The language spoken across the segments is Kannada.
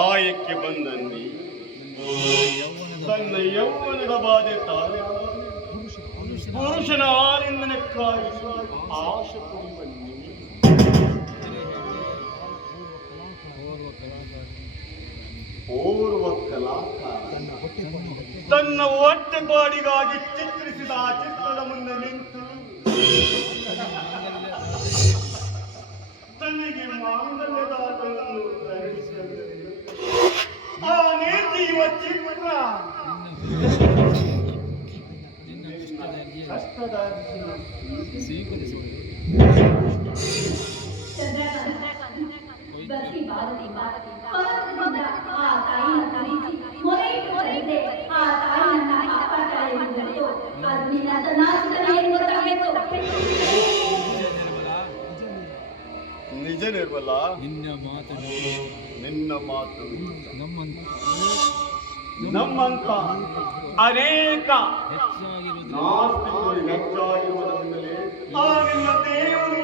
ಪ್ರಾಯಕ್ಕೆ ಬಂದಲ್ಲಿ ತನ್ನ ಯೌವನದ ಬಾಧೆ ತಾಳೆ ಪುರುಷನ ಆಲಿಂಗನಕ್ಕಾಗಿ ಆಶೆ ಪುರಿಬನ್ನಿ ಓರ್ವ ಕಲಾಕಾರ ತನ್ನ ಹೊಟ್ಟೆಪಾಡಿಗಾಗಿ ಚಿತ್ರಿಸಿದ ಆ ಚಿತ್ರದ ಮುಂದೆ ನಿಂತು ತನಗೆ ಮಾಂಗಲ್ಯದಾತನನ್ನು ಧರಿಸಿದರೆ ಆ ನೇತಿಯುವ ಚಿತ್ರ ಕಷ್ಟದ ನಿಜ ನಿರ್ಮಲ, ನಿನ್ನ ಮಾತು ನಮ್ಮಂತ ಅನೇಕ ನಾಸ್ತಿಕರು ಹೆಚ್ಚಾಗಿರುವುದರಿಂದಲೇ ಆ ನಿನ್ನ ದೇವರು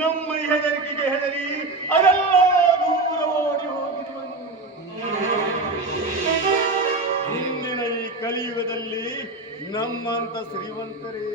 ನಮ್ಮ ಹೆದರಿಕೆಗೆ ಹೆದರಿ ಅದೆಲ್ಲ ದೂರ ಓಡಿ ಹೋಗಿರುವನು. ಇಂದಿನ ಈ ಕಲಿಯುಗದಲ್ಲಿ ನಮ್ಮಂತ ಶ್ರೀಮಂತರೇ